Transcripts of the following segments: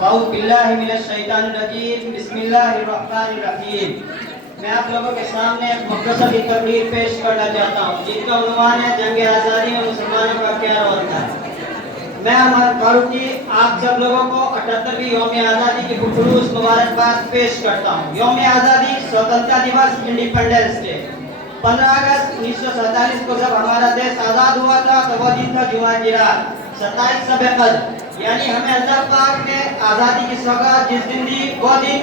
औज़ुबिल्लाहिमिनश्शैतानिर्रजीम बिस्मिल्लाहिर्रहमानिर्रहीम। मैं आप लोगों के सामने एक मुख्तसर की तकरीर पेश करना चाहता हूँ जिसका उन्वान है जंग आज़ादी में मुसलमानों का क्या रोल था। मैं अमर फारूकी आप सब लोगों को 78वीं यौम आज़ादी की खुशरूस मुबारकबाद पेश करता हूँ। यौम आज़ादी स्वतंत्रता दिवस इंडिपेंडेंस डे 15 अगस्त 1947 को जब हमारा देश आज़ाद हुआ था तो वो दिन था जुमा की रात 27 शब कद्र, यानी हमें अल्लाह पाक ने आज़ादी की सौगात जिस दिन दी वो दिन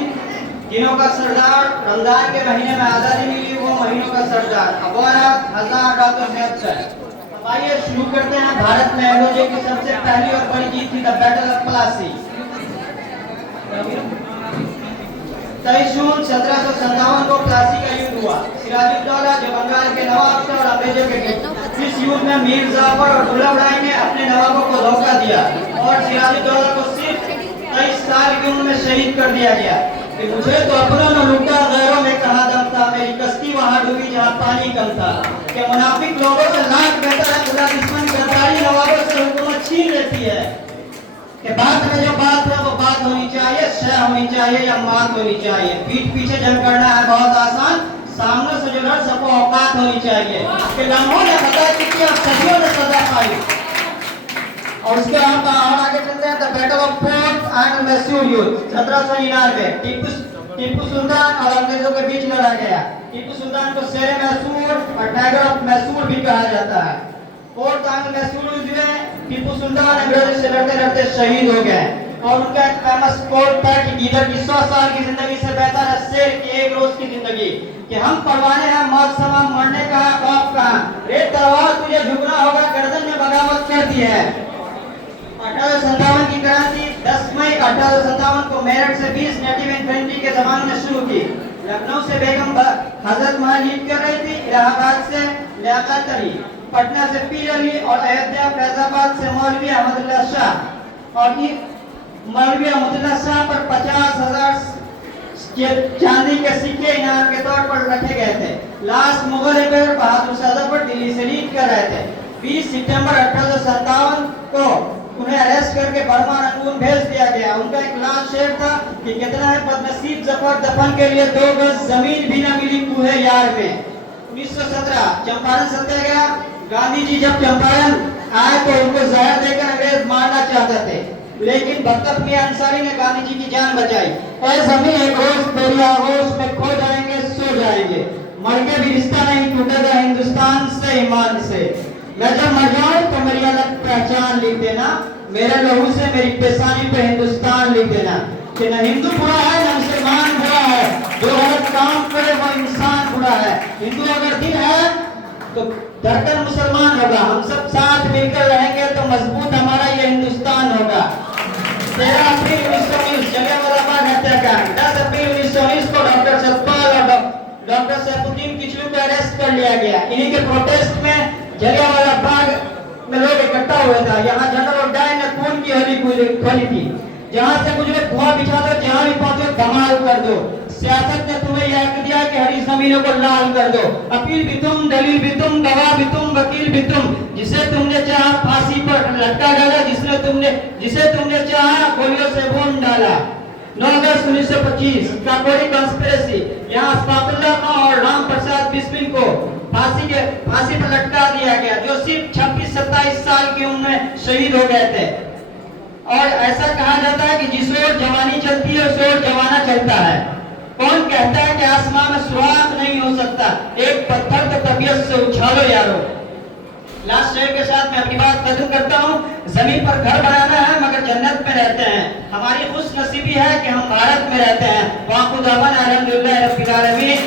दिनों का सरदार, रमजान के महीने में आज़ादी मिली वो महीनों का सरदार, अब रात 1000 रातों से अक्सर। आइए शुरू करते हैं। भारत में अंग्रेजों की सबसे पहली और बड़ी जीत थी द बैटल ऑफ प्लासी। 23 जून 1757 को प्लासी का युद्ध हुआ। सिराजुद्दौला जो बंगाल के नवाब थे और अंग्रेजों के इस युद्ध में मीर जाफर और दुर्लभराय ने अपने नवाबों को धोखा दिया और सिराजुद्दौला को सिर्फ 23 साल की उम्र में शहीद कर दिया गया। कि मुझे तो अपना न लूटा गैरों में कहाँ दम था, मेरी कश्ती वहाँ डूबी जहाँ पानी कम था। कि मुनाफिक लोगों से लाख बेहतर है खुदा दुश्मन गद्दारी नवाबों से हुकूमत छीन लेती है। कि बात में जो बात है वो बात होनी चाहिए, शय होनी चाहिए या मात होनी चाहिए। पीठ पीछे जंग करना है बहुत आसान, सामने से जो लड़ सको औकात होनी चाहिए। कि लम्हों ने बता की अब सदियों ने सजा पाई। और उसके बाद आगे चलते हैं the battle of fort and Mysore युद्ध 1799। टीपू सुल्तान और अंग्रेजों के बीच लड़ा गया। टीपू सुल्तान को शेर मैसूर और टाइगर ऑफ मैसूर भी कहा जाता है। फोर्ट एंड मैसूर युद्ध में टीपू सुल्तान अंग्रेजों से लड़ते लड़ते शहीद हो गए और उनका एक फेमस कोट था कि गीदड़ की 100 साल की जिंदगी से बेहतर है शेर की एक रोज की जिंदगी। कि हम परवाने हैं मौत समा मरने का खौफ का, रेत तलवार तुझे झुकना होगा, गर्दन में बगावत कर दी है। 1857 की क्रांति 10 मई 1857 को मेरठ से 20 नेटिव इन्फेंट्री के जमाने में शुरू की। लखनऊ से बेगम हजरत महल लीड कर रही थी, इलाहाबाद से लियाकत अली, पटना से पीर अली और अयोध्या फैजाबाद से मौलवी अहमदुल्लाह शाह। और मौलवी अहमदुल्लाह शाह पर 50,000 चांदी के सिक्के इनाम के तौर पर रखे गए थे। लास्ट मुगल एम्पायर बहादुर शाह जफर दिल्ली से लीड कर रहे थे। 20 सितंबर 1857 को उन्हें अरेस्ट करके बर्मा रंगून भेज दिया गया। उनका एक लास्ट शेर था कि कितना है बदनसीब जफर दफन के लिए 2 गज जमीन भी न मिली कूहे यार में। 1917 चंपारण सत्याग्रह। गांधी जी जब चंपारण आए तो उनको जहर देकर अंग्रेज मारना चाहते थे, लेकिन बख्तर मियां अंसारी ने गांधी जी की जान बचाई। ऐ जमीन एक रोज तेरी आगोश में खो जाएंगे सो जाएंगे, मर के भी रिश्ता नहीं टूटेगा हिंदुस्तान से ईमान से। मैं जब मर जाऊं तो मेरी अलग पहचान लिख देना, मेरे लहू से मेरी पेशानी पे हिंदुस्तान लिख देना। कि न हिंदू बुरा है न मुसलमान बुरा है, जो गलत काम करे वो इंसान बुरा है। हिंदू अगर दिल है तो धड़कन मुसलमान होगा, हम सब साथ मिलकर रहेंगे तो मजबूत हमारा ये हिंदुस्तान होगा। 13 अप्रैल 1919 जलियांवाला बाग हत्याकांड। 10 अप्रैल 1919 को डॉक्टर सतपाल और डॉक्टर सैफुद्दीन किचलू को अरेस्ट कर लिया गया। इन्हीं के प्रोटेस्ट में जलियांवाला बाग में लोग इकट्ठा हुए था। यहाँ जनरल डायर ने खून की होली खोली थी। जहाँ से गुजरे धुआं बिछा दो, जहाँ भी पहुंचे धमाल कर दो। सियासत ने तुम्हें यह हक दिया कि हरी जमीनों को लाल कर दो। अपील भी तुम, दलील भी तुम, गवाह भी तुम, वकील भी तुम। जिसे तुमने चाहा फांसी पर लटका डाला, जिसे तुमने चाहा गोलियों से भून डाला। 9 अगस्त 1925 काकोरी कॉन्स्पिरेसी। यहाँ अशफाकुल्लाह खां और राम प्रसाद बिस्मिल को फांसी पर लटका दिया गया, जो सिर्फ 26-27 साल की उम्र में शहीद हो गए थे। और ऐसा कहा जाता है कि जिस ओर जवानी चलती है उस ओर जमाना चलता है। कौन कहता है कि आसमान में सुराग नहीं हो सकता, एक पत्थर तो तबीयत से उछालो यारो। लास्ट शेर के साथ मैं अपनी बात खत्म करता हूँ। जमीन पर घर बनाना है मगर जन्नत में रहते हैं। हमारी खुश नसीबी है कि हम भारत में रहते हैं। वाकुदावन अल्हम्दुलिल्लाह रब्बिल आलमीन।